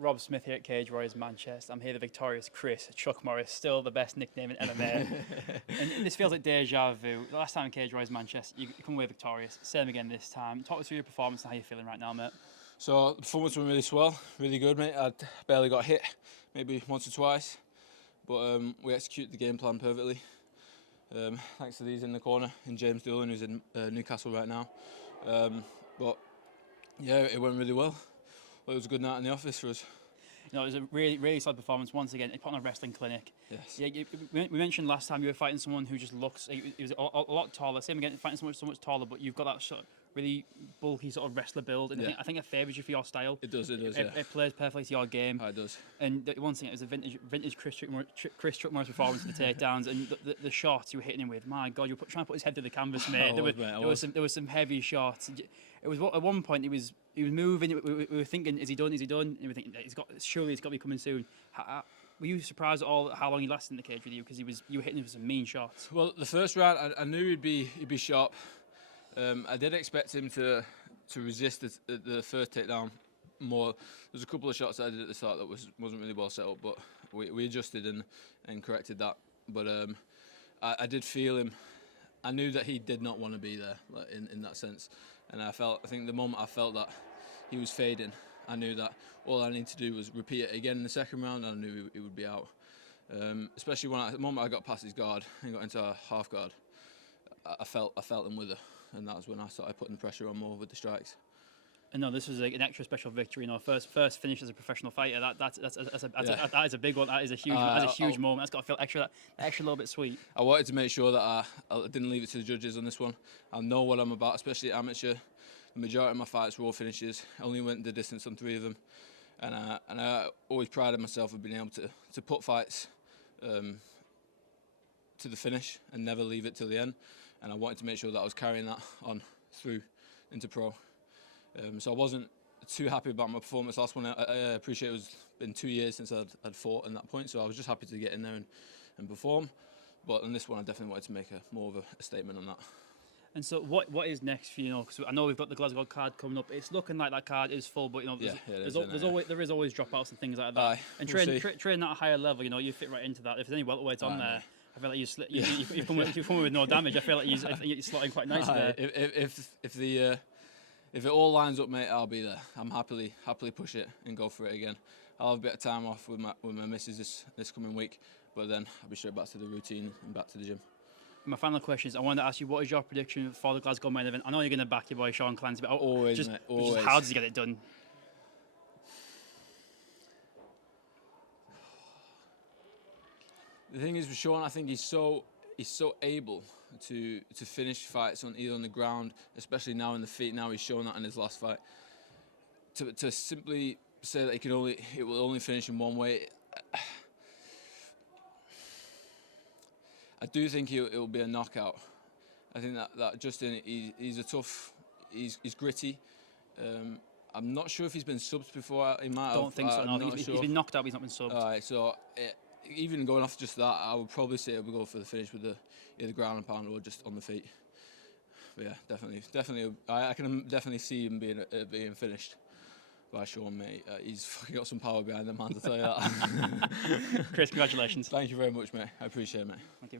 Rob Smith here at Cage Warriors Manchester. I'm here, the victorious Chris Chuck Morris, still the best nickname in MMA. And this feels like deja vu. The last time in Cage Warriors Manchester, you come away victorious. Same again this time. Talk us through your performance and how you're feeling right now, mate. So the performance went really swell, really good, mate. I barely got hit, maybe once or twice, but we executed the game plan perfectly. Thanks to these in the corner, and James Doolan, who's in Newcastle right now. But yeah, it went really well. It was a good night in the office for us. You know, it was a really solid performance once again. Put on a wrestling clinic. Yes. Yeah, we mentioned last time you were fighting someone who just looks. He was a lot taller. Same again, fighting so much taller, but you've got that sort of really bulky sort of wrestler build, and Yeah. I think it favours you for your style. It does. Yeah. It plays perfectly to your game. Oh, it does. And one thing, it was a vintage Chris Chuck Morris performance with the takedowns and the shots you were hitting him with. My God, you were trying to put his head to the canvas, mate. There was some heavy shots. It was at one point he was moving. We were thinking, is he done? And we were thinking, surely he's got to be coming soon. Were you surprised at all how long he lasted in the cage with you? Because you were hitting him with some mean shots. Well, the first round, I knew he'd be sharp. I did expect him to resist the first takedown more. There's a couple of shots that I did at the start that wasn't really well set up, but we adjusted and corrected that. But I did feel him. I knew that he did not want to be there, like, in that sense. And I think the moment I felt that he was fading, I knew that all I needed to do was repeat it again in the second round, and I knew he would be out. Especially the moment I got past his guard and got into a half guard, I felt him with her, and that was when I started putting pressure on more with the strikes. And no, this was an extra special victory. You know, first finish as a professional fighter. That is a big one. That is a huge moment. That's got to feel extra little bit sweet. I wanted to make sure that I didn't leave it to the judges on this one. I know what I'm about, especially amateur. The majority of my fights were all finishes. I only went the distance on 3 of them, and I always prided myself of being able to put fights to the finish and never leave it till the end. And I wanted to make sure that I was carrying that on through into pro. So I wasn't too happy about my performance last one. I appreciate it's been 2 years since I'd fought at that point, so I was just happy to get in there and perform. But on this one, I definitely wanted to make more of a statement on that. And so, what is next for you? Know, because I know we've got the Glasgow card coming up. It's looking like that card is full, but you know, there is always dropouts and things like that. And training at a higher level, you know, you fit right into that. If there's any welterweights on there, I feel like you've come with no damage. I feel like you're slotting quite nicely there. If it all lines up, mate, I'll be there. I'm happily push it and go for it again. I'll have a bit of time off with my missus this coming week, but then I'll be straight back to the routine and back to the gym. My final question is, I wanted to ask you, what is your prediction for the Glasgow main event? I know you're going to back your boy Sean Clancy, but always, mate, always. Just how does he get it done? The thing is with Sean, I think he's so able to finish fights either on the ground, especially now in the feet. Now he's shown that in his last fight. To simply say that it will only finish in one way. I do think it will be a knockout. I think that Justin, he's a tough, he's gritty. I'm not sure if he's been subbed before. He might have. Don't think so. No, he's been knocked out, but he's not been subbed. All right, so even going off just that, I would probably say it would go for the finish with either ground and pound or just on the feet. But yeah, definitely. I can definitely see him being finished by Sean, mate. He's fucking got some power behind the man, to tell you that. Chris, congratulations. Thank you very much, mate. I appreciate it, mate. Thank you.